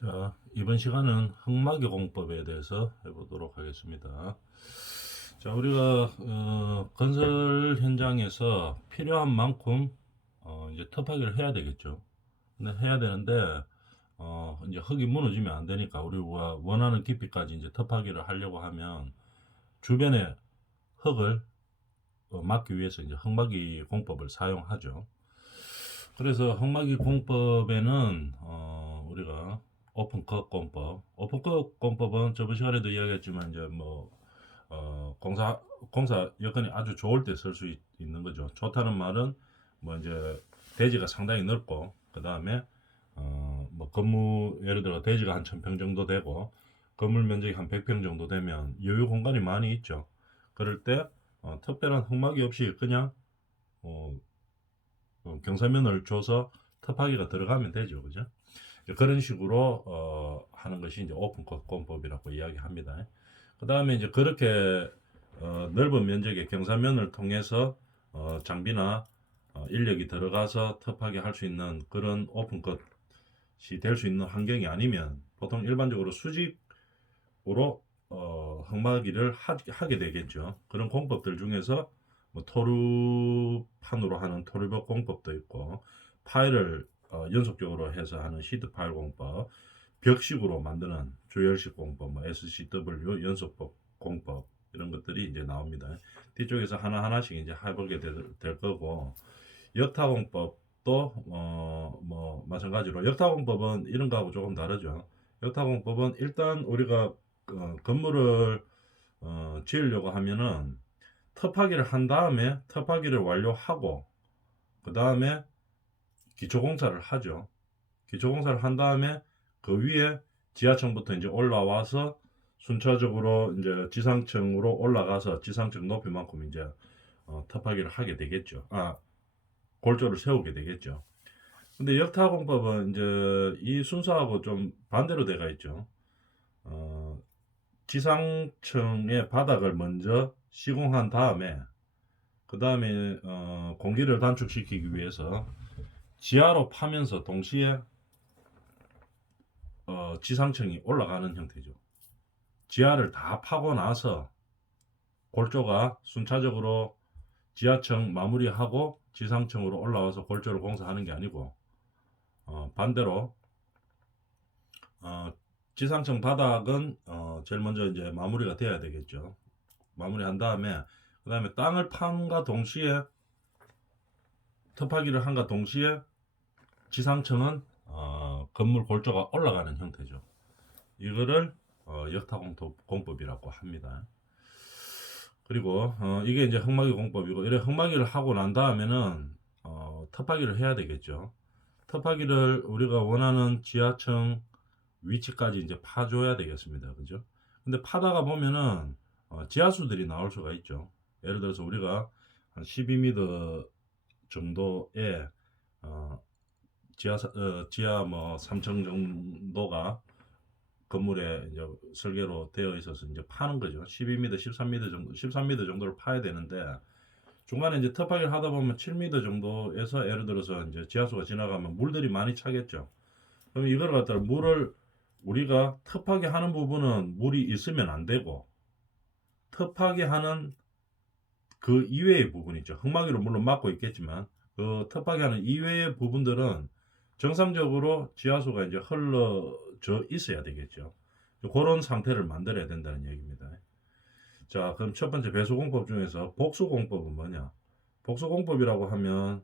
자, 이번 시간은 흙막이 공법에 대해서 해보도록 하겠습니다. 자, 우리가 건설 현장에서 필요한 만큼 이제 터파기를 해야 되겠죠. 근데 해야 되는데 이제 흙이 무너지면 안 되니까 우리가 원하는 깊이까지 이제 터파기를 하려고 하면 주변에 흙을 막기 위해서 이제 흙막이 공법을 사용하죠. 그래서 흙막이 공법에는 우리가 오픈컷 공법, 오픈컷 공법은 저번 시간에도 이야기했지만 이제 뭐 공사 여건이 아주 좋을 때 쓸 수 있는 거죠. 좋다는 말은 뭐 이제 대지가 상당히 넓고 그 다음에 뭐 건물 예를 들어 대지가 한 1000평 정도 되고 건물 면적이 한 100평 정도 되면 여유 공간이 많이 있죠. 그럴 때 특별한 흙막이 없이 그냥 어, 경사면을 줘서 터파기가 들어가면 되죠, 그죠? 그런 식으로 하는 것이 이제 오픈 공법이라고 이야기합니다. 그 다음에 이제 그렇게 넓은 면적의 경사면을 통해서 장비나 인력이 들어가서 터파기 할 수 있는 그런 오픈 컷이 될 수 있는 환경이 아니면 보통 일반적으로 수직으로 흙막이를 하게 되겠죠. 그런 공법들 중에서 뭐 토르판으로 하는 토르벽 공법도 있고 파일을 연속적으로 해서 하는 시드 파일 공법, 벽식으로 만드는 조열식 공법, 뭐 SCW 연속법 공법 이런 것들이 이제 나옵니다. 뒤쪽에서 하나하나씩 이제 해보게 될 거고 역타 공법도 뭐 마찬가지로 역타 공법은 이런 거하고 조금 다르죠. 역타 공법은 일단 우리가 건물을 지으려고 하면은 터파기를 한 다음에 터파기를 완료하고 그 다음에 기초공사를 하죠. 기초공사를 한 다음에 그 위에 지하층부터 이제 올라와서 순차적으로 이제 지상층으로 올라가서 지상층 높이만큼 이제 터파기를 하게 되겠죠. 골조를 세우게 되겠죠. 근데 역타공법은 이제 이 순서하고 좀 반대로 돼가 있죠. 어, 지상층의 바닥을 먼저 시공한 다음에 그 다음에 공기를 단축시키기 위해서 지하로 파면서 동시에 지상층이 올라가는 형태죠. 지하를 다 파고 나서 골조가 순차적으로 지하층 마무리하고 지상층으로 올라와서 골조를 공사하는 게 아니고 반대로 지상층 바닥은 제일 먼저 이제 마무리가 돼야 되겠죠. 마무리한 다음에 그 다음에 땅을 판과 동시에 터파기를 한과 동시에 지상층은 건물 골조가 올라가는 형태죠. 이거를 역타공법이라고 합니다. 그리고 이게 이제 흙막이 공법이고 이래 흙막이를 하고 난 다음에는 터파기를 해야 되겠죠. 터파기를 우리가 원하는 지하층 위치까지 이제 파줘야 되겠습니다. 그죠? 근데 파다가 보면은 지하수들이 나올 수가 있죠. 예를 들어서 우리가 한 12m 정도의 지하 뭐 3층 정도가 건물에 이제 설계로 되어 있어서 이제 파는 거죠. 12m, 13m 정도, 13m 정도를 파야 되는데 중간에 이제 터파기를 하다 보면 7m 정도에서 예를 들어서 이제 지하수가 지나가면 물들이 많이 차겠죠. 그럼 이걸 갖다가 물을 우리가 터파기 하는 부분은 물이 있으면 안 되고 터파기 하는 그 이외의 부분이죠. 흙막이로 물론 막고 있겠지만 그 터파기 하는 이외의 부분들은 정상적으로 지하수가 이제 흘러져 있어야 되겠죠. 그런 상태를 만들어야 된다는 얘기입니다. 자, 그럼 첫 번째 배수공법 중에서 복수공법은 뭐냐? 복수공법이라고 하면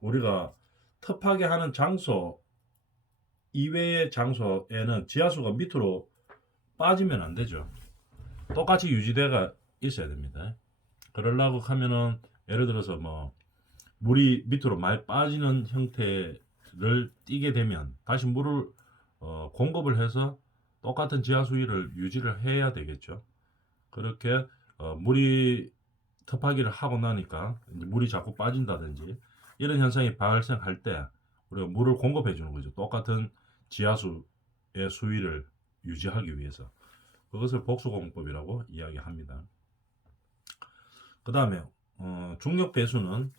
우리가 터파기 하는 장소 이외의 장소에는 지하수가 밑으로 빠지면 안 되죠. 똑같이 유지대가 있어야 됩니다. 그러려고 하면은 예를 들어서 뭐 물이 밑으로 많이 빠지는 형태를 띠게 되면 다시 물을 공급을 해서 똑같은 지하 수위를 유지를 해야 되겠죠. 그렇게 물이 터파기를 하고 나니까 이제 물이 자꾸 빠진다든지 이런 현상이 발생할 때 우리가 물을 공급해 주는 거죠. 똑같은 지하수의 수위를 유지하기 위해서 그것을 복수공법이라고 이야기합니다. 그 다음에 중력 배수는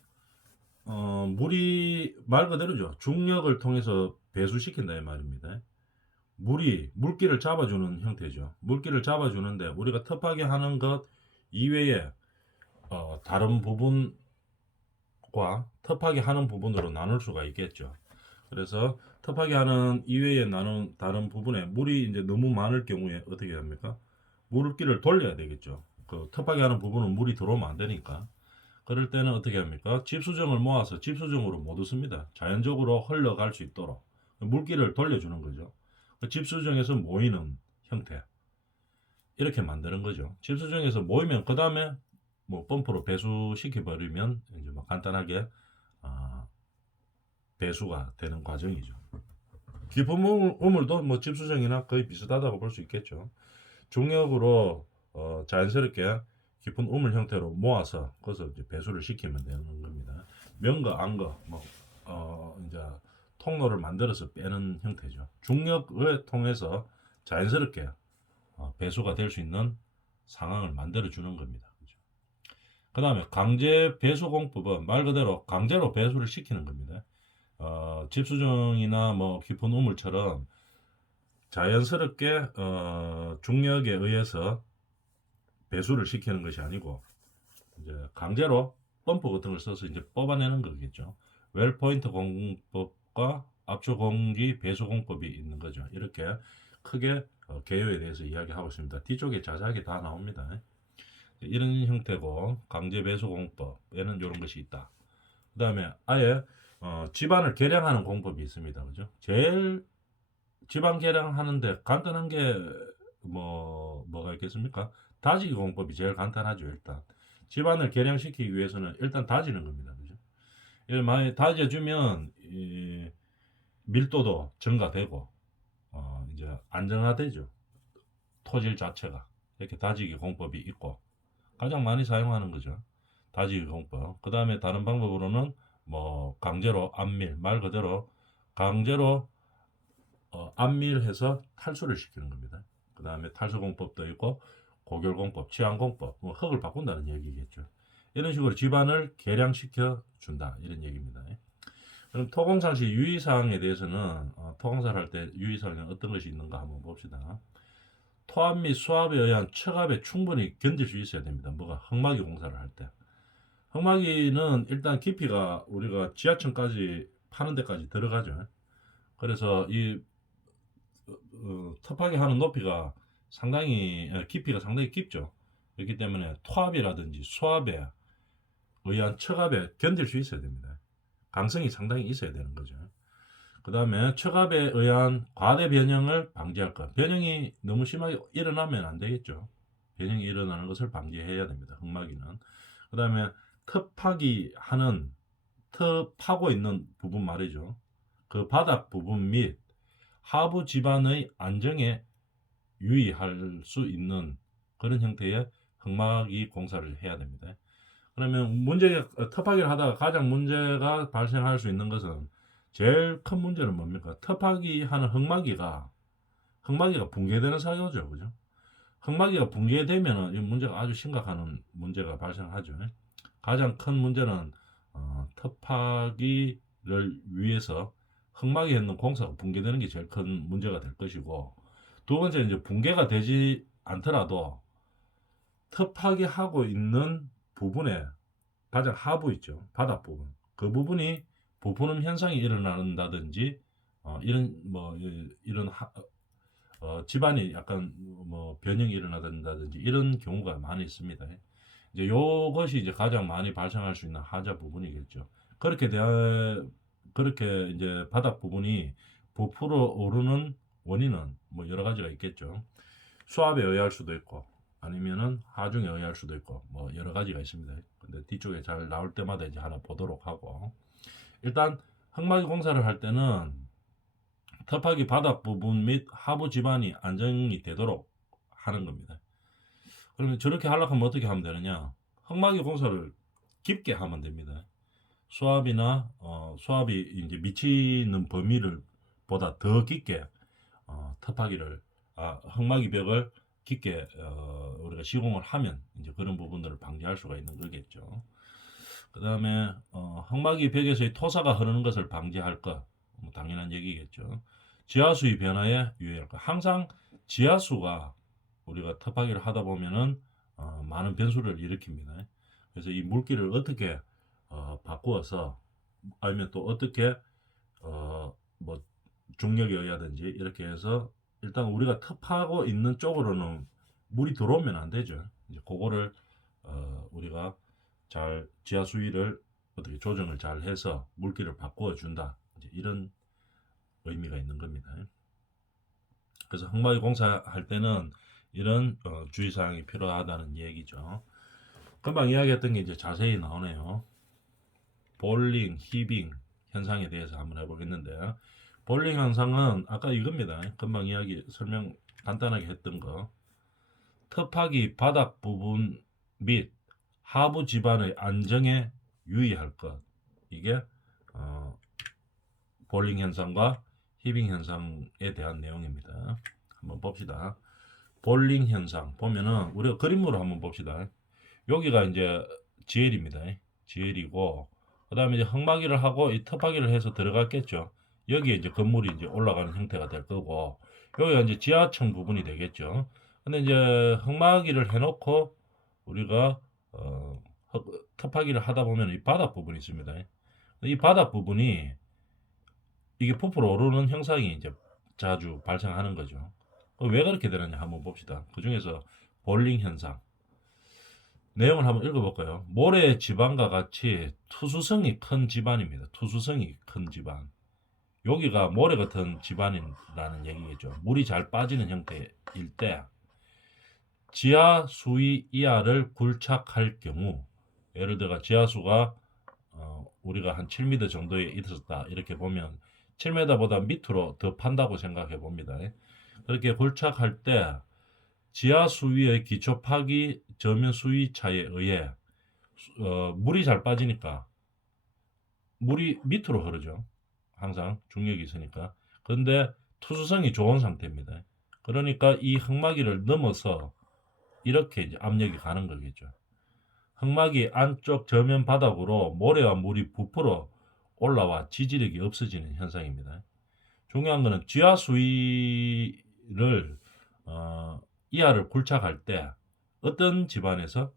물이 말 그대로죠. 중력을 통해서 배수시킨다 이 말입니다. 물기를 잡아주는 형태죠. 물기를 잡아주는데 우리가 텁하게 하는 것 이외에 다른 부분과 텁하게 하는 부분으로 나눌 수가 있겠죠. 그래서 텁하게 하는 이외에 나눈 다른 부분에 물이 이제 너무 많을 경우에 어떻게 합니까? 물기를 돌려야 되겠죠. 그 텁하게 하는 부분은 물이 들어오면 안 되니까. 그럴 때는 어떻게 합니까? 집수정을 모아서 집수정으로 못 얻습니다. 자연적으로 흘러갈 수 있도록 물기를 돌려주는 거죠. 그 집수정에서 모이는 형태 이렇게 만드는 거죠. 집수정에서 모이면 그 다음에 뭐 펌프로 배수시켜 버리면 이제 뭐 간단하게 아, 배수가 되는 과정이죠. 깊은 우물도 뭐 집수정이나 거의 비슷하다고 볼 수 있겠죠. 중력으로 자연스럽게 깊은 우물 형태로 모아서 거기서 이제 배수를 시키면 되는 겁니다. 면거, 안거, 뭐 이제 통로를 만들어서 빼는 형태죠. 중력을 통해서 자연스럽게 배수가 될 수 있는 상황을 만들어 주는 겁니다. 그 다음에 강제 배수 공법은 말 그대로 강제로 배수를 시키는 겁니다. 집수정이나 뭐 깊은 우물처럼 자연스럽게 중력에 의해서 배수를 시키는 것이 아니고 이제 강제로 펌프 같은 걸 써서 이제 뽑아내는 거겠죠. 웰포인트 공법과 압축 공기 배수 공법이 있는 거죠. 이렇게 크게 개요에 대해서 이야기하고 있습니다. 뒤쪽에 자세하게 다 나옵니다. 이런 형태고 강제 배수 공법에는 이런 것이 있다. 그 다음에 아예 집안을 개량하는 공법이 있습니다. 그죠? 제일 집안 개량하는데 간단한 게 뭐가 있겠습니까? 다지기 공법이 제일 간단하죠. 일단 집안을 개량시키기 위해서는 일단 다지는 겁니다. 그죠? 이걸 많이 다져주면 밀도도 증가되고 이제 안정화되죠. 토질 자체가 이렇게 다지기 공법이 있고 가장 많이 사용하는 거죠. 다지기 공법. 그 다음에 다른 방법으로는 뭐 강제로 안밀 말 그대로 강제로 안밀해서 탈수를 시키는 겁니다. 그 다음에 탈수 공법도 있고 고결 공법, 취한 공법, 뭐 흙을 바꾼다는 얘기겠죠. 이런 식으로 집안을 개량시켜 준다 이런 얘기입니다. 그럼 토공사 시 유의사항에 대해서는 토공사를 할 때 유의사항이 어떤 것이 있는가 한번 봅시다. 토압 및 수압에 의한 척압에 충분히 견딜 수 있어야 됩니다. 뭐가 흙막이 공사를 할 때. 흙막이는 일단 깊이가 우리가 지하층까지 파는 데까지 들어가죠. 그래서 이 텁하게 하는 높이가 상당히 깊이가 상당히 깊죠. 그렇기 때문에 토압이라든지 수압에 의한 척압에 견딜 수 있어야 됩니다. 강성이 상당히 있어야 되는 거죠. 그 다음에 척압에 의한 과대 변형을 방지할 것. 변형이 너무 심하게 일어나면 안 되겠죠. 변형이 일어나는 것을 방지해야 됩니다. 흙막이는. 그 다음에 텁하고 있는 부분 말이죠. 그 바닥 부분 및 하부 지반의 안정에 유의할 수 있는 그런 형태의 흙막이 공사를 해야 됩니다. 그러면 텁하기를 하다가 가장 문제가 발생할 수 있는 것은 제일 큰 문제는 뭡니까? 텁하기 하는 흙막이가 붕괴되는 사유죠, 그죠? 흙막이가 붕괴되면은 이 문제가 아주 심각한 문제가 발생하죠. 가장 큰 문제는 텁하기를 위해서 흙막이 했는 공사가 붕괴되는 게 제일 큰 문제가 될 것이고, 두 번째 이제 붕괴가 되지 않더라도 텁하게 하고 있는 부분에 가장 하부 있죠. 바닥 부분. 그 부분이 부푸름 현상이 일어난다든지 이런 집안이 약간 뭐 변형이 일어난다든지 이런 경우가 많이 있습니다. 이제 요것이 이제 가장 많이 발생할 수 있는 하자 부분이겠죠. 그렇게 이제 바닥 부분이 부풀어 오르는 원인은 뭐 여러 가지가 있겠죠. 수압에 의할 수도 있고 아니면은 하중에 의할 수도 있고 뭐 여러 가지가 있습니다. 근데 뒤쪽에 잘 나올 때마다 이제 하나 보도록 하고, 일단 흙막이 공사를 할 때는 텁하기 바닥 부분 및 하부 지반이 안정이 되도록 하는 겁니다. 그러면 저렇게 하려고 하면 어떻게 하면 되느냐? 흙막이 공사를 깊게 하면 됩니다. 수압이 이제 미치는 범위를 보다 더 깊게 텁하기를 흙막이 벽을 깊게 우리가 시공을 하면 이제 그런 부분들을 방지할 수가 있는 거겠죠. 그 다음에 흙막이 벽에서의 토사가 흐르는 것을 방지할 것, 뭐 당연한 얘기겠죠. 지하수의 변화에 유의할 것. 항상 지하수가 우리가 터파기를 하다 보면은 많은 변수를 일으킵니다. 그래서 이 물기를 어떻게 바꾸어서 아니면 또 어떻게 뭐 중력에 의하든지 이렇게 해서 일단 우리가 터파하고 있는 쪽으로는 물이 들어오면 안 되죠. 이제 그거를 우리가 잘 지하 수위를 어떻게 조정을 잘 해서 물기를 바꾸어 준다. 이제 이런 의미가 있는 겁니다. 그래서 흙막이 공사할 때는 이런 주의사항이 필요하다는 얘기죠. 금방 이야기했던 게 이제 자세히 나오네요. 볼링, 히빙 현상에 대해서 한번 해보겠는데, 볼링 현상은 아까 이겁니다. 금방 이야기 설명 간단하게 했던 거. 터파기 바닥 부분 및 하부 지반의 안정에 유의할 것. 이게 볼링 현상과 히빙 현상에 대한 내용입니다. 한번 봅시다. 볼링 현상 보면은 우리가 그림으로 한번 봅시다. 여기가 이제 GL입니다. GL이고 그 다음에 이제 흙막이를 하고 이 터파기를 해서 들어갔겠죠. 여기에 이제 건물이 이제 올라가는 형태가 될 거고 여기가 이제 지하층 부분이 되겠죠. 근데 이제 흙막이를 해놓고 우리가 터파기를 하다 보면 이 바닥 부분이 있습니다. 이 바닥 부분이 이게 부풀어 오르는 현상이 이제 자주 발생하는 거죠. 왜 그렇게 되느냐 한번 봅시다. 그 중에서 볼링 현상 내용을 한번 읽어볼까요? 모래 지반과 같이 투수성이 큰 지반입니다. 투수성이 큰 지반. 여기가 모래 같은 지반이라는 얘기겠죠. 물이 잘 빠지는 형태일 때 지하 수위 이하를 굴착할 경우, 예를 들어 지하수가 우리가 한 7m 정도에 있었다 이렇게 보면 7m보다 밑으로 더 판다고 생각해 봅니다. 그렇게 굴착할 때 지하 수위의 기초 파기 저면 수위 차에 의해 물이 잘 빠지니까 물이 밑으로 흐르죠. 항상 중력이 있으니까. 그런데 투수성이 좋은 상태입니다. 그러니까 이 흙막이를 넘어서 이렇게 이제 압력이 가는 거겠죠. 흙막이 안쪽 저면 바닥으로 모래와 물이 부풀어 올라와 지지력이 없어지는 현상입니다. 중요한 거는 지하 수위를 이하를 굴착할 때 어떤 집안에서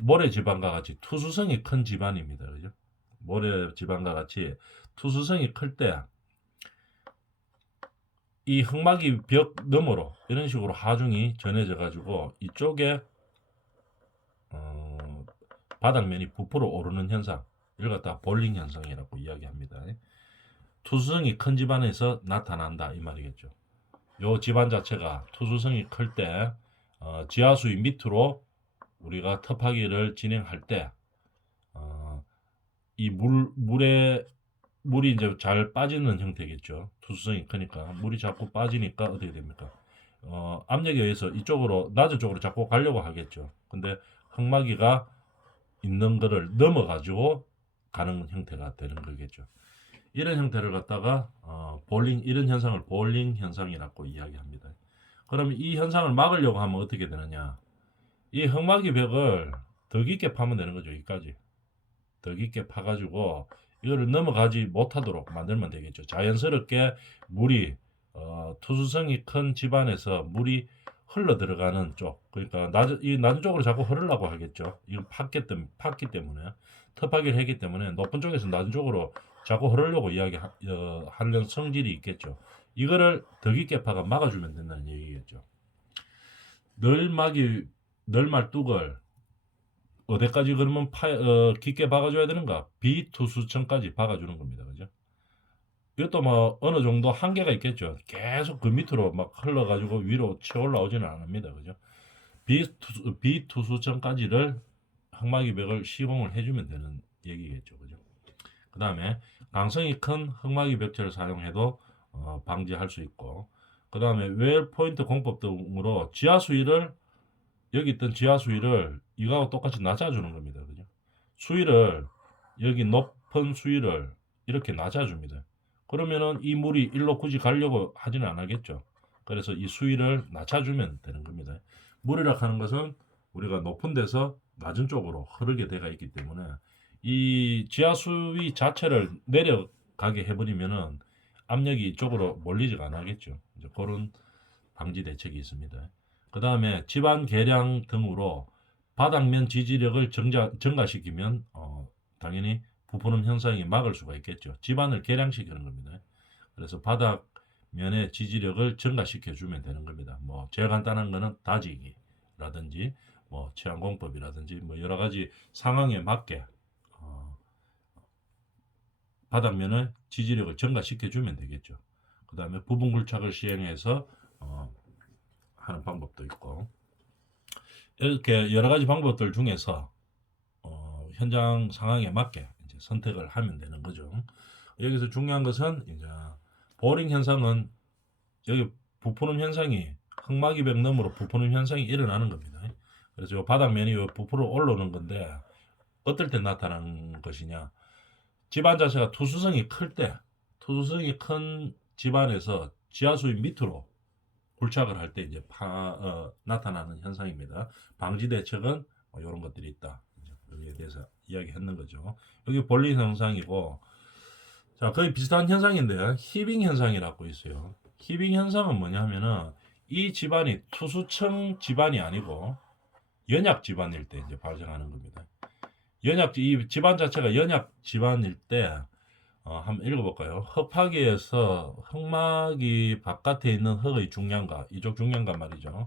모래 지반과 같이 투수성이 큰 집안입니다. 그죠? 모래 지반과 같이 투수성이 클 때 이 흙막이 벽 너머로 이런 식으로 하중이 전해져 가지고 이쪽에 바닥면이 부풀어 오르는 현상 이걸 갖다 볼링 현상이라고 이야기합니다. 투수성이 큰 집안에서 나타난다 이 말이겠죠. 요 집안 자체가 투수성이 클 때 지하수위 밑으로 우리가 터파기를 진행할 때 이 물이 이제 잘 빠지는 형태겠죠. 투수성이 크니까 물이 자꾸 빠지니까 어떻게 됩니까? 압력에 의해서 이쪽으로 낮은 쪽으로 자꾸 가려고 하겠죠. 근데 흙막이가 있는 거를 넘어 가지고 가는 형태가 되는 거겠죠. 이런 형태를 갖다가 이런 현상을 볼링 현상이라고 이야기합니다. 그러면 이 현상을 막으려고 하면 어떻게 되느냐? 이 흙막이 벽을 더 깊게 파면 되는 거죠. 여기까지 더 깊게 파가지고 이거를 넘어가지 못하도록 만들면 되겠죠. 자연스럽게 물이 투수성이 큰 집안에서 물이 흘러 들어가는 쪽, 그러니까 이 낮은 쪽으로 자꾸 흐르려고 하겠죠. 이건 팠기 때문에 터파기를 했기 때문에 높은 쪽에서 낮은 쪽으로 자꾸 흐르려고 하는 성질이 있겠죠. 이거를 더 깊게 파가 막아주면 된다는 얘기겠죠. 널말뚝을 어디까지 그러면 깊게 박아줘야 되는가? 비투수층까지 박아주는 겁니다. 그죠? 이것도 뭐 어느 정도 한계가 있겠죠. 계속 그 밑으로 막 흘러가지고 위로 채 올라오지는 않습니다. 그죠? 비투수층까지를 흙막이 벽을 시공을 해주면 되는 얘기겠죠. 그죠? 그 다음에 강성이 큰 흙막이 벽체를 사용해도 방지할 수 있고, 그 다음에 웰 포인트 공법 등으로 여기 있던 지하 수위를 이거하고 똑같이 낮아주는 겁니다. 그죠? 여기 높은 수위를 이렇게 낮아줍니다. 그러면은 이 물이 일로 굳이 가려고 하지는 않겠죠. 그래서 이 수위를 낮춰주면 되는 겁니다. 물이라 하는 것은 우리가 높은 데서 낮은 쪽으로 흐르게 되어 있기 때문에 이 지하 수위 자체를 내려가게 해버리면은 압력이 이쪽으로 몰리지가 않겠죠. 이제 그런 방지 대책이 있습니다. 그 다음에 집안 계량 등으로 바닥면 지지력을 증가시키면 당연히 부푸름 현상이 막을 수가 있겠죠. 집안을 계량시키는 겁니다. 그래서 바닥면의 지지력을 증가시켜 주면 되는 겁니다. 뭐 제일 간단한 거는 다지기라든지 뭐 체안공법이라든지 뭐 여러 가지 상황에 맞게 바닥면의 지지력을 증가시켜 주면 되겠죠. 그 다음에 부분 굴착을 시행해서 하는 방법도 있고, 이렇게 여러 가지 방법들 중에서 현장 상황에 맞게 이제 선택을 하면 되는 거죠. 여기서 중요한 것은 이제 보링 현상은 여기 부푸름 현상이 흙막이벽 너머로 부푸름 현상이 일어나는 겁니다. 그래서 이 바닥면이 부풀어 올라오는 건데 어떨 때 나타나는 것이냐? 집안 자체가 투수성이 큰 집안에서 지하수위 밑으로 굴착을 할 때 이제 나타나는 현상입니다. 방지 대책은 이런 것들이 있다. 여기에 대해서 이야기했는 거죠. 여기 볼링 현상이고, 자 거의 비슷한 현상인데 히빙 현상이라고 있어요. 히빙 현상은 뭐냐면은 이 집안이 투수층 집안이 아니고 연약 집안일 때 이제 발생하는 겁니다. 이 집안 자체가 연약 집안일 때 한번 읽어볼까요? 흙파기에서 흙막이 바깥에 있는 흙의 중량과 이쪽 중량과 말이죠.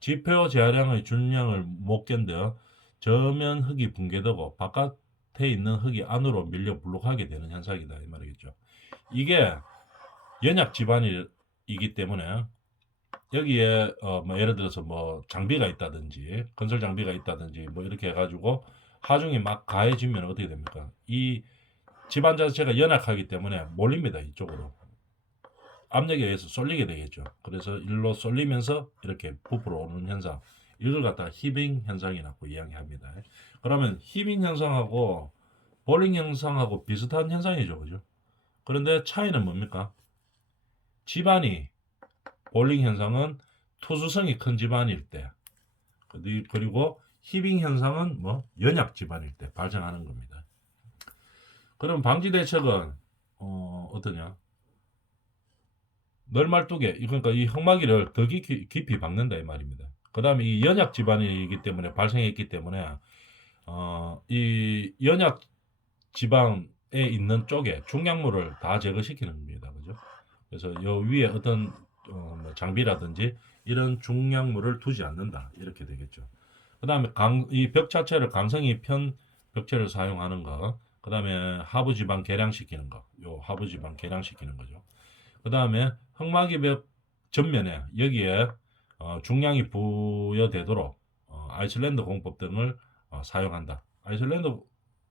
지표 제하량의 중량을 못 견뎌 저면 흙이 붕괴되고 바깥에 있는 흙이 안으로 밀려 불룩하게 되는 현상이다 이 말이겠죠. 이게 연약 집안이기 때문에 여기에 뭐 예를 들어서 뭐 장비가 있다든지 건설 장비가 있다든지 뭐 이렇게 해가지고 하중이 막 가해지면 어떻게 됩니까? 이 집안 자체가 연약하기 때문에 몰립니다. 이쪽으로. 압력에 의해서 쏠리게 되겠죠. 그래서 일로 쏠리면서 이렇게 부풀어 오는 현상. 이걸 갖다가 히빙 현상이라고 이야기합니다. 그러면 히빙 현상하고 볼링 현상하고 비슷한 현상이죠. 그죠? 그런데 차이는 뭡니까? 집안이 볼링 현상은 투수성이 큰 집안일 때, 그리고 히빙 현상은 뭐 연약 집안일 때 발생하는 겁니다. 그럼 방지 대책은 어떠냐? 널말뚝에 그러니까 이 흙막이를 더 깊이 박는다 이 말입니다. 그 다음에 이 연약 집안이기 때문에 발생했기 때문에 이 연약 지방에 있는 쪽에 중량물을 다 제거시키는 겁니다. 그죠? 그래서 요 위에 어떤 뭐 장비라든지 이런 중량물을 두지 않는다 이렇게 되겠죠. 그 다음에 이 벽 자체를 강성이 편 벽체를 사용하는 거, 그 다음에 하부 지방 개량시키는 거, 요 하부 지방 개량시키는 거죠. 그 다음에 흙막이 벽 전면에 여기에 중량이 부여되도록 아이슬란드 공법 등을 사용한다. 아이슬란드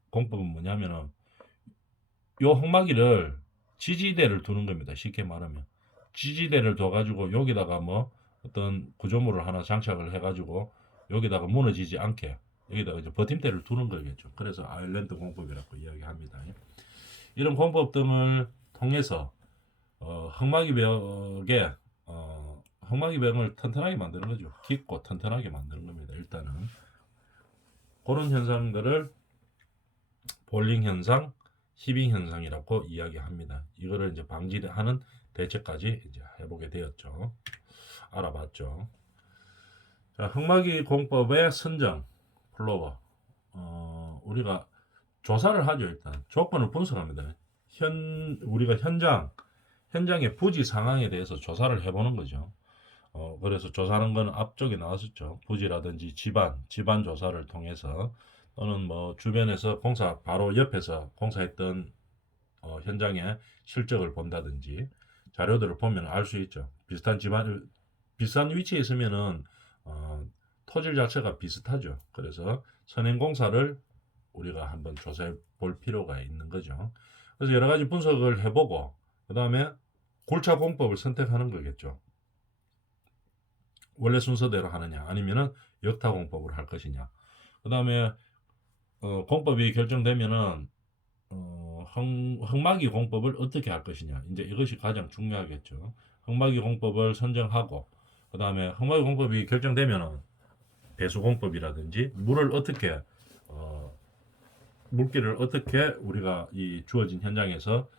공법은 뭐냐면은 요 흙막이를 지지대를 두는 겁니다. 쉽게 말하면 지지대를 둬가지고 여기다가 뭐 어떤 구조물을 하나 장착을 해가지고 여기다가 무너지지 않게 여기다가 이제 버팀대를 두는 거겠죠. 그래서 아일랜드 공법이라고 이야기합니다. 이런 공법 등을 통해서 흙막이 벽에 흙막이 벽을 튼튼하게 만드는 거죠. 깊고 튼튼하게 만드는 겁니다. 일단은 그런 현상들을 볼링 현상, 히빙 현상이라고 이야기합니다. 이거를 이제 방지하는 대책까지 이제 해보게 되었죠. 알아봤죠. 자, 흙막이 공법의 선정, 플로워. 우리가 조사를 하죠. 일단 조건을 분석합니다. 우리가 현장의 부지 상황에 대해서 조사를 해보는 거죠. 그래서 조사하는 건 앞쪽에 나왔었죠. 부지라든지 집안 조사를 통해서 또는 뭐 주변에서 바로 옆에서 공사했던 현장의 실적을 본다든지 자료들을 보면 알 수 있죠. 비슷한 위치에 있으면은 토질 자체가 비슷하죠. 그래서 선행공사를 우리가 한번 조사해 볼 필요가 있는 거죠. 그래서 여러 가지 분석을 해보고 그 다음에 골차 공법을 선택하는 거겠죠. 원래 순서대로 하느냐 아니면은 역타 공법으로 할 것이냐. 그 다음에 공법이 결정되면은 흙막이 공법을 어떻게 할 것이냐. 이제 이것이 가장 중요하겠죠. 흙막이 공법을 선정하고 그 다음에 흙막이 공법이 결정되면은 배수 공법이라든지 물기를 어떻게 우리가 이 주어진 현장에서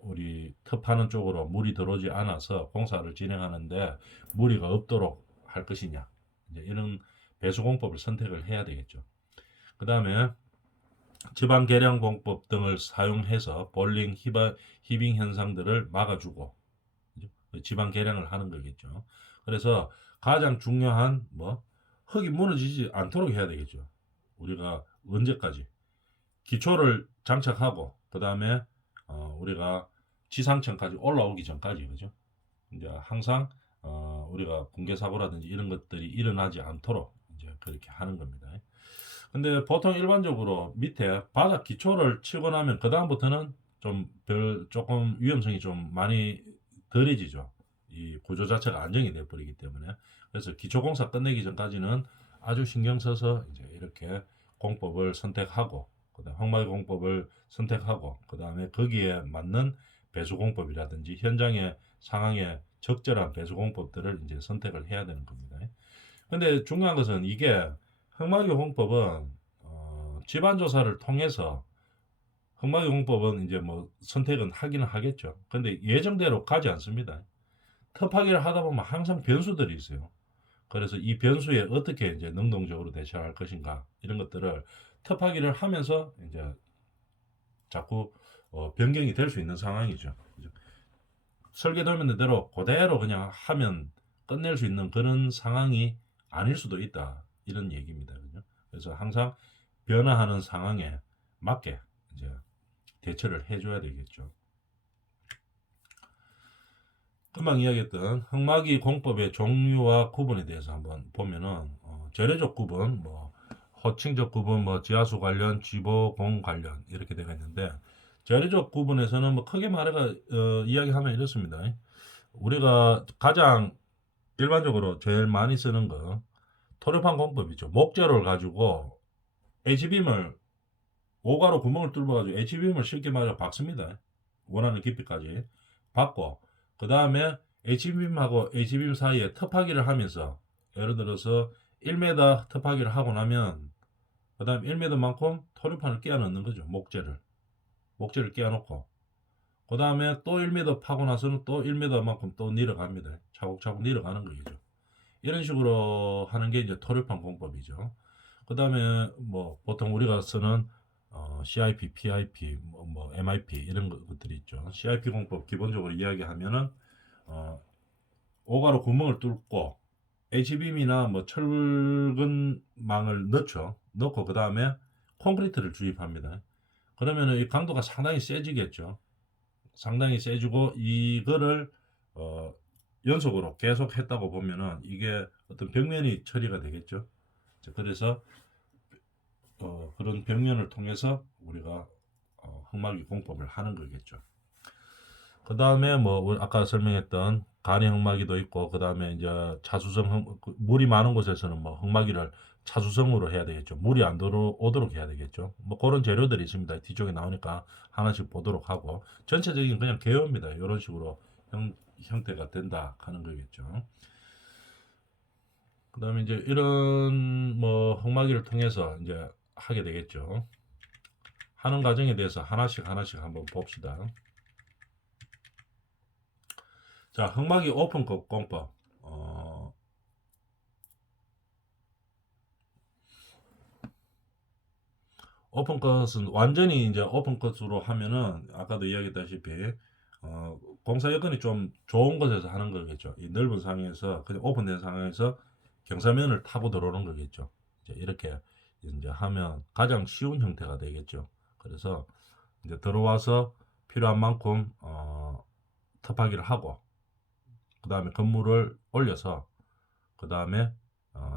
우리 텄파는 쪽으로 물이 들어오지 않아서 공사를 진행하는데 무리가 없도록 할 것이냐, 이제 이런 배수공법을 선택을 해야 되겠죠. 그 다음에 지방 계량 공법 등을 사용해서 볼링, 히빙 현상들을 막아주고 지방 계량을 하는 거겠죠. 그래서 가장 중요한 흙이 무너지지 않도록 해야 되겠죠. 우리가 언제까지 기초를 장착하고 그 다음에 우리가 지상층까지 올라오기 전까지, 그죠? 이제 항상 우리가 붕괴 사고라든지 이런 것들이 일어나지 않도록 이제 그렇게 하는 겁니다. 근데 보통 일반적으로 밑에 바닥 기초를 치고 나면 그 다음부터는 조금 위험성이 좀 많이 덜해지죠. 이 구조 자체가 안정이 돼 버리기 때문에. 그래서 기초 공사 끝내기 전까지는 아주 신경 써서 이제 이렇게 공법을 선택하고, 그다음 흙막이 공법을 선택하고, 그다음에 거기에 맞는 배수 공법이라든지 현장의 상황에 적절한 배수 공법들을 이제 선택을 해야 되는 겁니다. 근데 중요한 것은 이게 흙막이 공법은 집안 조사를 통해서 흙막이 공법은 이제 선택은 하기는 하겠죠. 근데 예정대로 가지 않습니다. 터파기를 하다 보면 항상 변수들이 있어요. 그래서 이 변수에 어떻게 이제 능동적으로 대처할 것인가, 이런 것들을 터파기를 하면서 이제 자꾸 변경이 될 수 있는 상황이죠. 설계되는 대로 그대로 그냥 하면 끝낼 수 있는 그런 상황이 아닐 수도 있다, 이런 얘기입니다. 그죠? 그래서 항상 변화하는 상황에 맞게 이제 대처를 해줘야 되겠죠. 금방 이야기했던 흙막이 공법의 종류와 구분에 대해서 한번 보면은 재래적 구분, 호칭적 구분, 지하수 관련, 지보공 관련 이렇게 되어 있는데, 재래적 구분에서는 크게 말해가 이야기하면 이렇습니다. 우리가 가장 일반적으로 제일 많이 쓰는 거 토르판 공법이죠. 목재를 가지고 H빔을 오가로 구멍을 뚫어가지고 H빔을 쉽게 말해 박습니다. 원하는 깊이까지 박고, 그 다음에 H빔하고 H빔 사이에 터파기를 하면서, 예를 들어서 1m 터파기를 하고 나면 그 다음 1m만큼 토류판을 끼워 넣는 거죠. 목재를 끼워 놓고, 그 다음에 또 1m 파고 나서는 또 1m만큼 또 내려갑니다. 차곡차곡 내려가는 거죠. 이런 식으로 하는 게 이제 토류판 공법이죠. 그 다음에 보통 우리가 쓰는 CIP, PIP, MIP 이런 것들이 있죠. CIP 공법 기본적으로 이야기하면은 오가로 구멍을 뚫고 H빔이나 철근망을 넣죠. 넣고 그 다음에 콘크리트를 주입합니다. 그러면은 이 강도가 상당히 세지겠죠. 상당히 세지고 이거를 연속으로 계속 했다고 보면은 이게 어떤 벽면이 처리가 되겠죠. 그래서 그런 벽면을 통해서 우리가 흙막이 공법을 하는 거겠죠. 그 다음에 아까 설명했던 간이 흙막이도 있고, 그 다음에 이제 차수성 물이 많은 곳에서는 흙막이를 차수성으로 해야 되겠죠. 물이 안 들어오도록 해야 되겠죠. 그런 재료들이 있습니다. 뒤쪽에 나오니까 하나씩 보도록 하고, 전체적인 그냥 개요입니다. 이런 식으로 형태가 된다 하는 거겠죠. 그 다음에 이제 이런 흙막이를 통해서 이제 하게 되겠죠. 하는 과정에 대해서 하나씩 한번 봅시다. 자, 흙막이 오픈컷 공법. 오픈컷은 완전히 이제 오픈컷으로 하면은 아까도 이야기했다시피 공사 여건이 좀 좋은 곳에서 하는 거겠죠. 이 넓은 상황에서 그냥 오픈된 상황에서 경사면을 타고 들어오는 거겠죠. 이렇게 이제 하면 가장 쉬운 형태가 되겠죠. 그래서 이제 들어와서 필요한 만큼 터파기를 하고, 그 다음에 건물을 올려서 그 다음에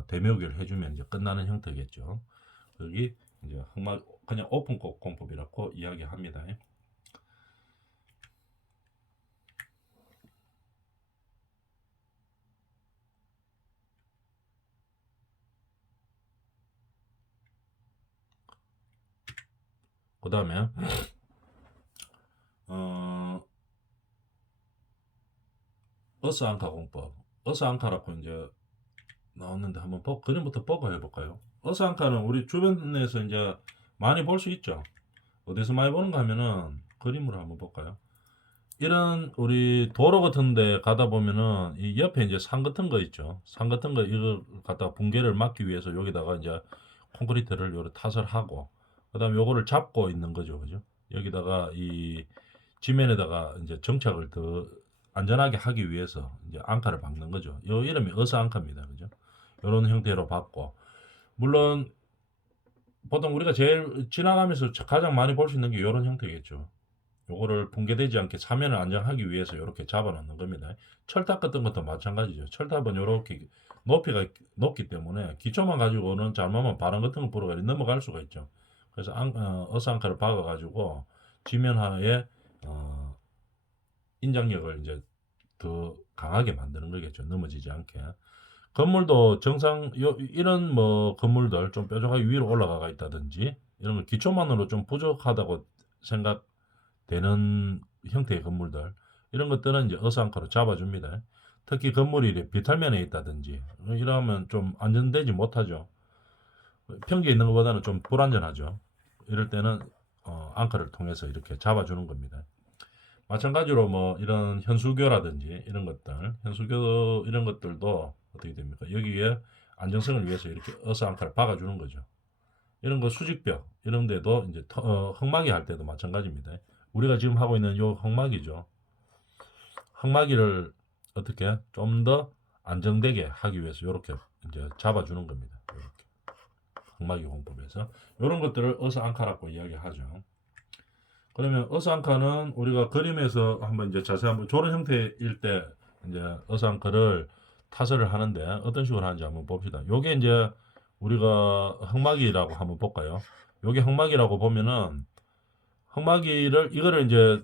대묘기를 해주면 이제 끝나는 형태겠죠. 여기 이제 흙막 그냥 오픈컷 공법이라고 이야기합니다. 그 다음에 어스앙카 공법. 어스앙카라고 이제 나왔는데 한번 그림부터 보고 해볼까요? 어스앙카는 우리 주변에서 이제 많이 볼 수 있죠. 어디서 많이 보는가 하면은 그림으로 한번 볼까요? 이런 우리 도로 같은 데 가다 보면은 이 옆에 이제 산 같은 거 있죠. 산 같은 거 이거 갖다가 붕괴를 막기 위해서 여기다가 이제 콘크리트를 요렇게 타설 하고 그다음에 요거를 잡고 있는 거죠. 그죠? 여기다가 이 지면에다가 이제 정착을 더 안전하게 하기 위해서 이제 앙카를 박는 거죠. 요 이름이 어스 앙카입니다. 그죠? 요런 형태로 박고 물론 보통 우리가 제일 지나가면서 가장 많이 볼 수 있는 게 요런 형태겠죠. 요거를 붕괴되지 않게 사면을 안정하기 위해서 이렇게 잡아 놓는 겁니다. 철탑 같은 것도 마찬가지죠. 철탑은 이렇게 높이가 높기 때문에 기초만 가지고는 잘못하면 바람 같은 거 불어가 넘어갈 수가 있죠. 그래서 어스앙카를 박아 가지고 지면하에 어, 인장력을 이제 더 강하게 만드는 거겠죠. 넘어지지 않게. 건물도 이런 뭐 건물들 좀 뾰족하게 위로 올라가 있다든지 이런 거 기초만으로 좀 부족하다고 생각되는 형태의 건물들 이런 것들은 이제 어스앙카로 잡아줍니다. 특히 건물이 비탈면에 있다든지 이러면 좀 안전되지 못하죠. 평지에 있는 것보다는 좀 불안전하죠. 이럴 때는 앙카를 통해서 이렇게 잡아주는 겁니다. 마찬가지로 뭐 이런 현수교라든지 이런 것들, 현수교 이런 것들도 어떻게 됩니까? 여기에 안정성을 위해서 이렇게 어스앙카를 박아주는 거죠. 이런 거 수직벽 이런 데도 이제 흙막이 할 때도 마찬가지입니다. 우리가 지금 하고 있는 요 흙막이죠. 흙막이를 어떻게 좀 더 안정되게 하기 위해서 이렇게 이제 잡아주는 겁니다. 이렇게 흙막이 공법에서 이런 것들을 어스앙카라고 이야기하죠. 그러면 어스앙카는 우리가 그림에서 한번 이제 자세히 한번 저런 형태일 때 이제 어스앙카를 타설을 하는데 어떤 식으로 하는지 한번 봅시다. 요게 이제 우리가 흑막이라고 한번 볼까요? 요게 흑막이라고 보면은 흑막이를 이거를 이제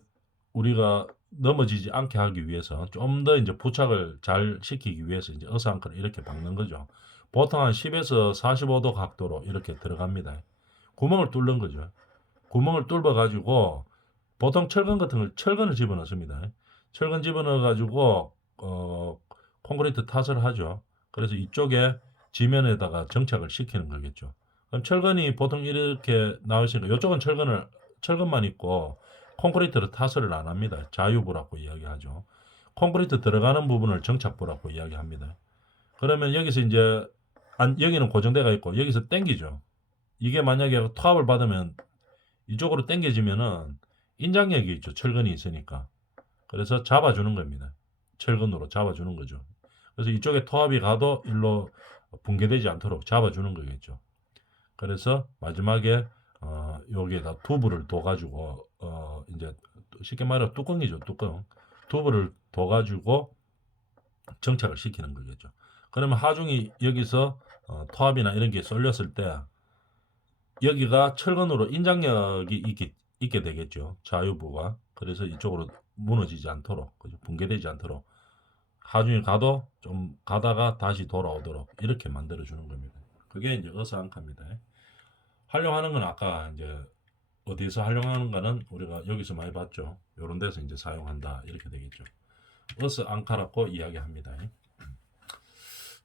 우리가 넘어지지 않게 하기 위해서 좀 더 이제 부착을 잘 시키기 위해서 이제 어스앙카를 이렇게 박는 거죠. 보통 한 10에서 45도 각도로 이렇게 들어갑니다. 구멍을 뚫는 거죠. 구멍을 뚫어 가지고 보통 철근 같은 걸 철근을 집어넣습니다. 철근 집어넣어 가지고 콘크리트 탓을 하죠. 그래서 이쪽에 지면에다가 정착을 시키는 거겠죠. 그럼 철근이 보통 이렇게 나와 있으니까 이쪽은 철근만 있고 콘크리트를 타설을 안 합니다. 자유부라고 이야기하죠. 콘크리트 들어가는 부분을 정착부라고 이야기합니다. 그러면 여기서 이제 여기는 고정대가 있고 여기서 당기죠. 이게 만약에 투합을 받으면 이쪽으로 당겨지면은 인장력이 있죠. 철근이 있으니까. 그래서 잡아주는 겁니다. 철근으로 잡아주는 거죠. 그래서 이쪽에 토합이 가도 일로 붕괴되지 않도록 잡아주는 거겠죠. 그래서 마지막에 여기에다 튜브를 둬 가지고 이제 쉽게 말해 뚜껑이죠. 뚜껑. 튜브를 둬 가지고 정착을 시키는 거겠죠. 그러면 하중이 여기서 토합이나 이런 게 쏠렸을 때 여기가 철근으로 인장력이 있게 되겠죠. 자유부가. 그래서 이쪽으로 무너지지 않도록, 그죠? 붕괴되지 않도록. 하중이 가도 좀 가다가 다시 돌아오도록 이렇게 만들어주는 겁니다. 그게 이제 어스앙카입니다. 활용하는 건 아까 이제 어디서 활용하는가는 우리가 여기서 많이 봤죠. 이런 데서 이제 사용한다. 이렇게 되겠죠. 어스앙카라고 이야기합니다.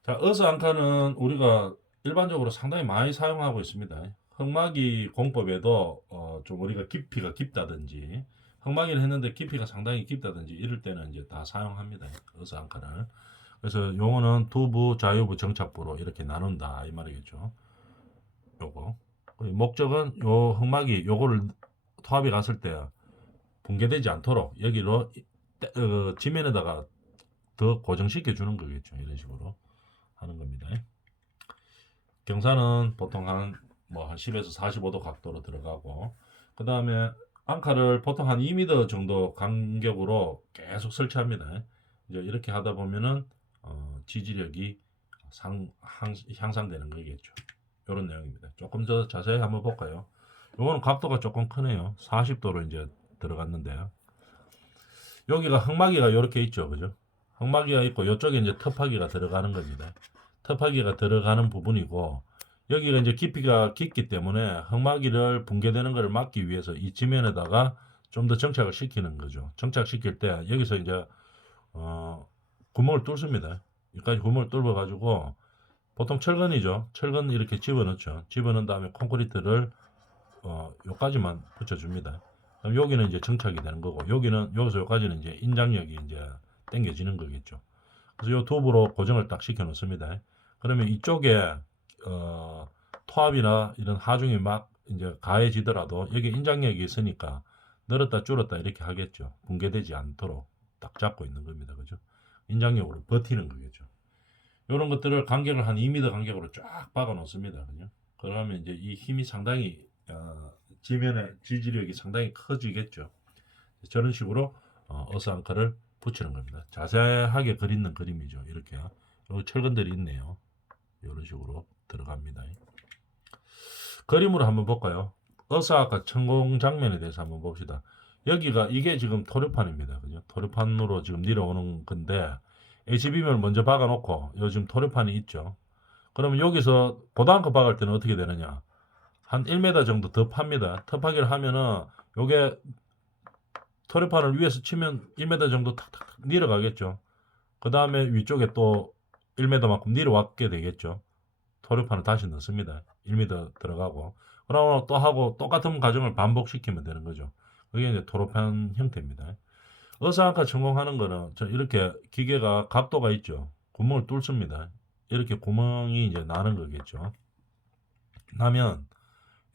자, 어스앙카는 우리가 일반적으로 상당히 많이 사용하고 있습니다. 흑막이 공법에도 좀 우리가 깊이가 깊다든지 흑막이를 했는데 깊이가 상당히 깊다든지 이럴 때는 이제 다 사용합니다. 어스앙카를. 그래서 용어는 두부, 자유부, 정착부로 이렇게 나눈다 이 말이겠죠. 요거 목적은 요 흑막이 요거를 토합이 갔을 때 붕괴되지 않도록 여기로 지면에다가 더 고정시켜 주는 거겠죠. 이런 식으로 하는 겁니다. 경사는 보통 한 10에서 45도 각도로 들어가고 그 다음에 앙카를 보통 한 2m 정도 간격으로 계속 설치합니다. 이제 이렇게 하다 보면은 지지력이 향상되는 거겠죠. 이런 내용입니다. 조금 더 자세히 한번 볼까요? 이거는 각도가 조금 크네요. 40도로 이제 들어갔는데요. 여기가 흙막이가 이렇게 있죠, 그죠? 흙막이가 있고 이쪽에 이제 터파기가 들어가는 겁니다. 터파기가 들어가는 부분이고 여기가 이제 깊이가 깊기 때문에 흙막이를 붕괴되는 것을 막기 위해서 이 지면에다가 좀 더 정착을 시키는 거죠. 정착시킬 때 여기서 이제 구멍을 뚫습니다. 여기까지 구멍을 뚫어 가지고 보통 철근이죠. 철근 이렇게 집어넣죠. 집어넣은 다음에 콘크리트를 여기까지만 붙여줍니다. 그럼 여기는 이제 정착이 되는 거고, 여기는 여기서 여기까지는 이제 인장력이 이제 당겨지는 거겠죠. 그래서 이 튜브로 고정을 딱 시켜 놓습니다. 그러면 이쪽에 토합이나 이런 하중이 막 이제 가해지더라도 여기 인장력이 있으니까 늘었다 줄었다 이렇게 하겠죠. 붕괴되지 않도록 딱 잡고 있는 겁니다. 그죠? 인장력으로 버티는 거겠죠. 이런 것들을 간격을 한 2m 간격으로 쫙 박아 놓습니다. 그죠? 그러면 이제 이 힘이 상당히 지면의 지지력이 상당히 커지겠죠. 저런 식으로 어스앙카를 붙이는 겁니다. 자세하게 그리는 그림이죠. 이렇게 여기 철근들이 있네요. 이런 식으로 들어갑니다. 그림으로 한번 볼까요? 어스아카 천공 장면에 대해서 한번 봅시다. 여기가 이게 지금 토르판입니다. 그죠? 토르판으로 지금 내려오는 건데 HBM을 먼저 박아놓고 요즘 토르판이 있죠. 그러면 여기서 고단커 박을 때는 어떻게 되느냐? 한 1m 정도 더 팝니다. 터파기를 하면은 요게 토르판을 위에서 치면 1m 정도 탁탁탁 내려가겠죠. 그 다음에 위쪽에 또 1m만큼 내려왔게 되겠죠. 토르판을 다시 넣습니다. 1m 들어가고. 그러면 또 하고 똑같은 과정을 반복시키면 되는 거죠. 그게 이제 토르판 형태입니다. 어스앙카 천공하는 거는 이렇게 기계가 각도가 있죠. 구멍을 뚫습니다. 이렇게 구멍이 이제 나는 거겠죠. 나면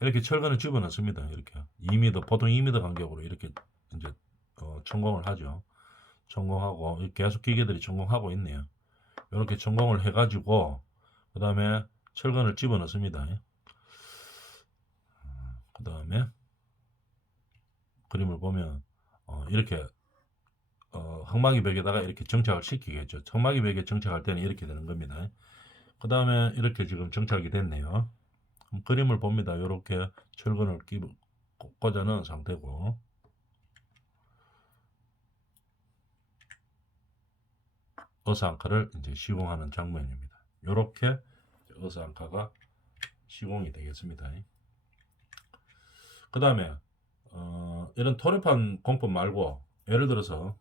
이렇게 철근을 집어넣습니다. 이렇게 2m, 보통 2m 간격으로 이렇게 이제 천공을 하죠. 천공하고 계속 기계들이 천공하고 있네요. 이렇게 천공을 해가지고 그 다음에 철근을 집어넣습니다. 그 다음에 그림을 보면 이렇게 흙막이 벽에다가 이렇게 정착을 시키겠죠. 흙막이 벽에 정착할 때는 이렇게 되는 겁니다. 그 다음에 이렇게 지금 정착이 됐네요. 그림을 봅니다. 이렇게 철근을 꽂아 넣은 상태고 어스앙카를 이제 시공하는 장면입니다. 이렇게 어스앙카가 시공이 되겠습니다. 그 다음에 이런 토르판 공법 말고 예를 들어서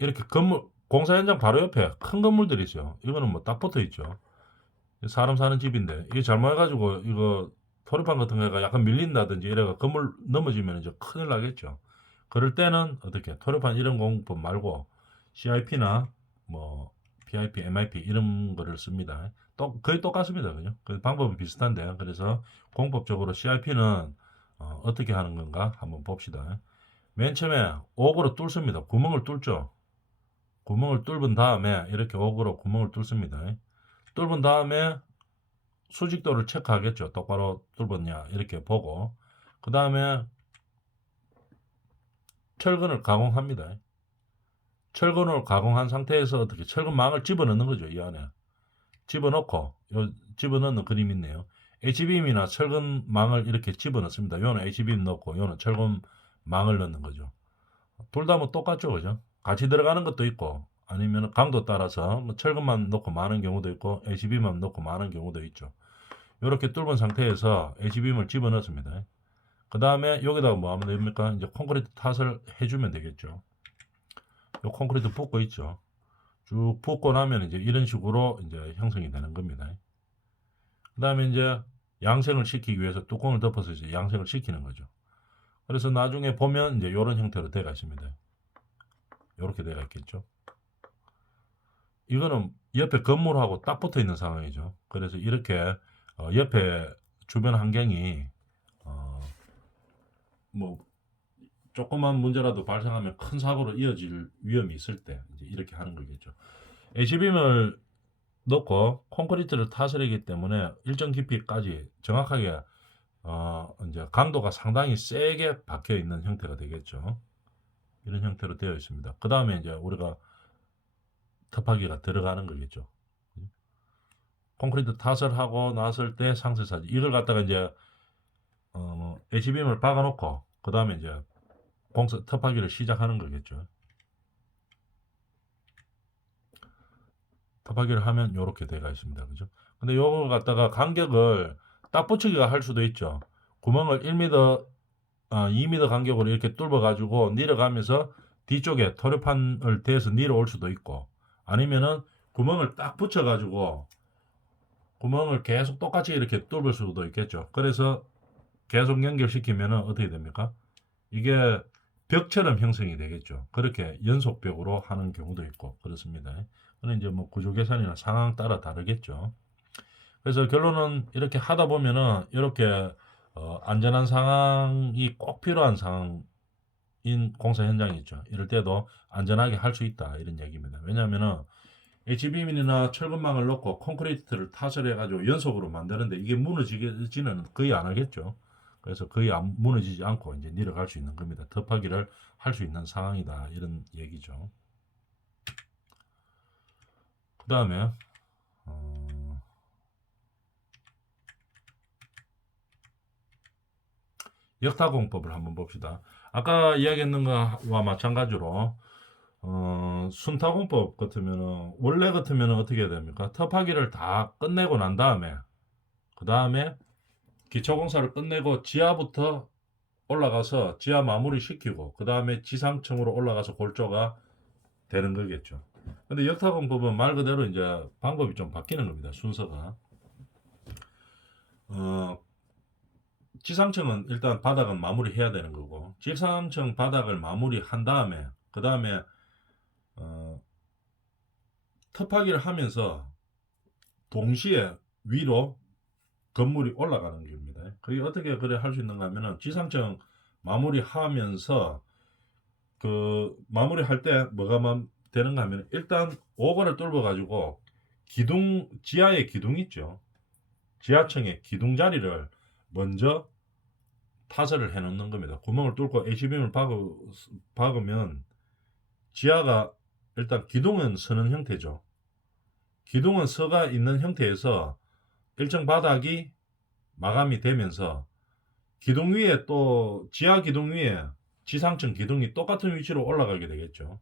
이렇게 건물 공사 현장 바로 옆에 큰 건물들이 있죠. 이거는 뭐 딱 붙어 있죠. 사람 사는 집인데 이게 잘못해가지고 이거 토르판 같은 거가 약간 밀린다든지 이래가 건물 넘어지면 이제 큰일 나겠죠. 그럴 때는 어떻게 토르판 이런 공법 말고 CIP나 뭐 PIP, MIP 이런 거를 씁니다. 또 거의 똑같습니다. 그죠? 그 방법은 비슷한데 그래서 공법적으로 CIP는 어떻게 하는 건가 한번 봅시다. 맨 처음에 옥으로 뚫습니다. 구멍을 뚫죠. 구멍을 뚫은 다음에 이렇게 옥으로 구멍을 뚫습니다. 뚫은 다음에 수직도를 체크하겠죠. 똑바로 뚫었냐 이렇게 보고 그 다음에 철근을 가공합니다. 철근을 가공한 상태에서 어떻게 철근망을 집어넣는 거죠. 이 안에 집어넣고 집어넣는 그림이 있네요. HBM이나 철근망을 이렇게 집어넣습니다. 요는 HBM 넣고 요는 철근망을 넣는 거죠. 둘 다 뭐 똑같죠. 그죠? 같이 들어가는 것도 있고 아니면 강도 따라서 뭐 철근만 넣고 많은 경우도 있고 HBM만 넣고 많은 경우도 있죠. 이렇게 뚫은 상태에서 HBM을 집어넣습니다. 그 다음에 여기다가 뭐 하면 됩니까? 이제 콘크리트 탓을 해주면 되겠죠. 요 콘크리트 붓고 있죠. 쭉 붓고 나면 이제 이런 식으로 이제 형성이 되는 겁니다. 그 다음에 이제 양생을 시키기 위해서 뚜껑을 덮어서 이제 양생을 시키는 거죠. 그래서 나중에 보면 이제 이런 형태로 되어 있습니다. 이렇게 되어 있겠죠. 이거는 옆에 건물하고 딱 붙어 있는 상황이죠. 그래서 이렇게 옆에 주변 환경이 뭐 조그만 문제라도 발생하면 큰 사고로 이어질 위험이 있을 때 이제 이렇게 하는 거겠죠. HBM을 넣고 콘크리트를 타설이기 때문에 일정 깊이까지 정확하게 이제 강도가 상당히 세게 박혀 있는 형태가 되겠죠. 이런 형태로 되어 있습니다. 그 다음에 이제 우리가 터파기가 들어가는 거겠죠. 콘크리트 타설하고 났을 때 상세사지 이걸 갖다가 이제 HBM을 박아놓고 그 다음에 이제 터파기를 시작하는 거겠죠. 터파기를 하면 이렇게 되어 있습니다. 그죠? 근데 요걸 갖다가 간격을 딱 붙이기가 할 수도 있죠. 구멍을 1m, 2m 간격으로 이렇게 뚫어 가지고 내려가면서 뒤쪽에 토르판을 대서 내려올 수도 있고 아니면은 구멍을 딱 붙여 가지고 구멍을 계속 똑같이 이렇게 뚫을 수도 있겠죠. 그래서 계속 연결시키면은 어떻게 됩니까? 이게 벽처럼 형성이 되겠죠. 그렇게 연속벽으로 하는 경우도 있고 그렇습니다. 그는 이제 뭐 구조 계산이나 상황 따라 다르겠죠. 그래서 결론은 이렇게 하다 보면은 이렇게 안전한 상황이 꼭 필요한 상황인 공사 현장이 있죠. 이럴 때도 안전하게 할 수 있다 이런 얘기입니다. 왜냐하면은 HBM이나 철근망을 넣고 콘크리트를 타설해 가지고 연속으로 만드는데 이게 무너지지는 거의 안 하겠죠. 그래서 거의 무너지지 않고 이제 내려갈 수 있는 겁니다. 덮하기를 할 수 있는 상황이다 이런 얘기죠. 그 다음에 역타공법을 한번 봅시다. 아까 이야기했는 거와 마찬가지로 순타공법 같으면은 원래 같으면은 어떻게 해야 됩니까? 덮하기를 다 끝내고 난 다음에 그 다음에 기초공사를 끝내고 지하부터 올라가서 지하 마무리 시키고 그 다음에 지상층으로 올라가서 골조가 되는 거겠죠. 근데 역타공법은 말 그대로 이제 방법이 좀 바뀌는 겁니다. 순서가. 지상층은 일단 바닥은 마무리해야 되는 거고 지상층 바닥을 마무리한 다음에 그 다음에 톱하기를 하면서 동시에 위로 건물이 올라가는 겁니다. 그게 어떻게 그래 할 수 있는가 하면은 지상층 마무리하면서 그 마무리할 때 뭐가 되는가 하면 일단 5번을 뚫어 가지고 기둥 지하에 기둥 있죠. 지하층에 기둥 자리를 먼저 타설을 해 놓는 겁니다. 구멍을 뚫고 HBM을 박으면 지하가 일단 기둥은 서는 형태죠. 기둥은 서가 있는 형태에서 일정 바닥이 마감이 되면서 기둥 위에 또 지하 기둥 위에 지상층 기둥이 똑같은 위치로 올라가게 되겠죠.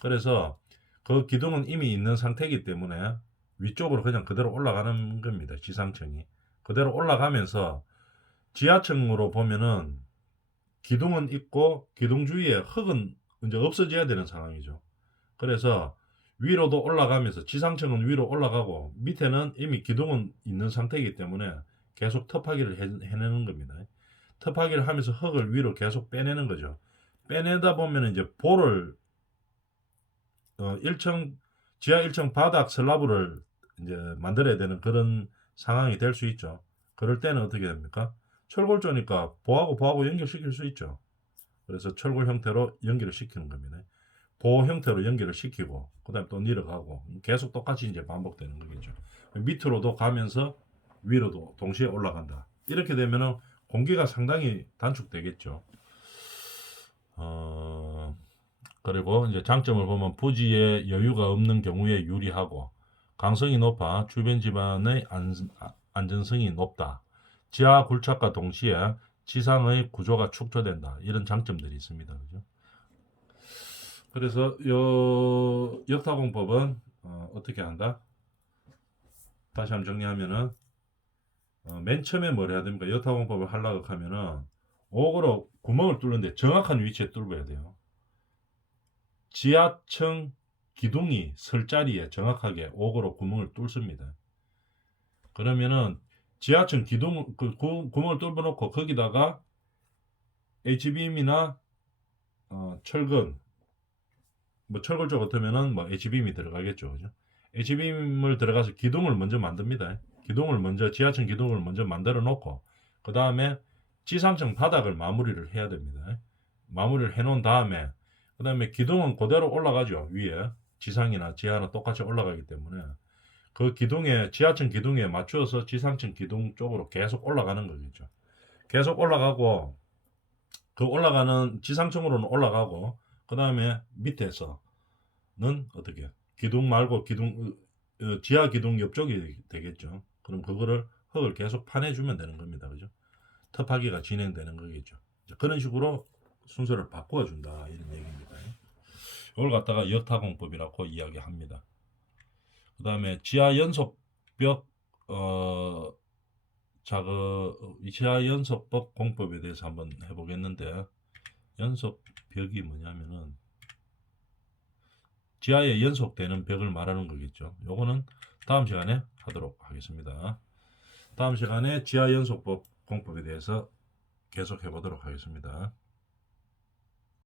그래서 그 기둥은 이미 있는 상태이기 때문에 위쪽으로 그냥 그대로 올라가는 겁니다. 지상층이. 그대로 올라가면서 지하층으로 보면은 기둥은 있고 기둥 주위에 흙은 이제 없어져야 되는 상황이죠. 그래서 위로도 올라가면서 지상층은 위로 올라가고 밑에는 이미 기둥은 있는 상태이기 때문에 계속 톱하기를 해내는 겁니다. 톱하기를 하면서 흙을 위로 계속 빼내는 거죠. 빼내다 보면 이제 볼을 1층 지하 1층 바닥 슬라브를 이제 만들어야 되는 그런 상황이 될 수 있죠. 그럴 때는 어떻게 됩니까? 철골조니까 보하고 연결시킬 수 있죠. 그래서 철골 형태로 연결을 시키는 겁니다. 보 형태로 연결을 시키고 그다음에 또 내려가고 계속 똑같이 이제 반복되는 거겠죠. 밑으로도 가면서 위로도 동시에 올라간다. 이렇게 되면은 공기가 상당히 단축되겠죠. 그리고 이제 장점을 보면 부지에 여유가 없는 경우에 유리하고 강성이 높아 주변 집안의 안전성이 높다. 지하 굴착과 동시에 지상의 구조가 축소된다. 이런 장점들이 있습니다. 그죠? 그래서 요 역타공법은 어떻게 한다? 다시 한번 정리하면은 맨 처음에 뭘 해야 됩니까? 역타공법을 하려고 하면은 옥으로 구멍을 뚫는데 정확한 위치에 뚫어야 돼요. 지하층 기둥이 설 자리에 정확하게 옥으로 구멍을 뚫습니다. 그러면은 지하층 기둥 구멍을 뚫어놓고 거기다가 H빔이나 철근 뭐 철골 쪽 같으면은 뭐 H빔이 들어가겠죠, 그죠? H빔을 들어가서 기둥을 먼저 만듭니다. 기둥을 먼저 지하층 기둥을 먼저 만들어 놓고 그 다음에 지상층 바닥을 마무리를 해야 됩니다. 마무리를 해 놓은 다음에 그 다음에 기둥은 그대로 올라가죠. 위에 지상이나 지하나 똑같이 올라가기 때문에 그 기둥에 지하층 기둥에 맞추어서 지상층 기둥 쪽으로 계속 올라가는 거겠죠. 계속 올라가고 그 올라가는 지상층으로는 올라가고 그 다음에 밑에서는 어떻게 기둥 말고 기둥 지하 기둥 옆쪽이 되겠죠. 그럼 그거를 흙을 계속 파내주면 되는 겁니다. 그죠? 톱하기가 진행되는 거겠죠. 그런 식으로 순서를 바꿔 준다 이런 얘기입니다. 이걸 갖다가 역타공법이라고 이야기합니다. 그 다음에 지하 연속벽 지하 연속법 공법에 대해서 한번 해보겠는데 연속벽이 뭐냐면은 지하에 연속되는 벽을 말하는 거겠죠. 요거는 다음 시간에 하도록 하겠습니다. 다음 시간에 지하 연속법 공법에 대해서 계속 해보도록 하겠습니다.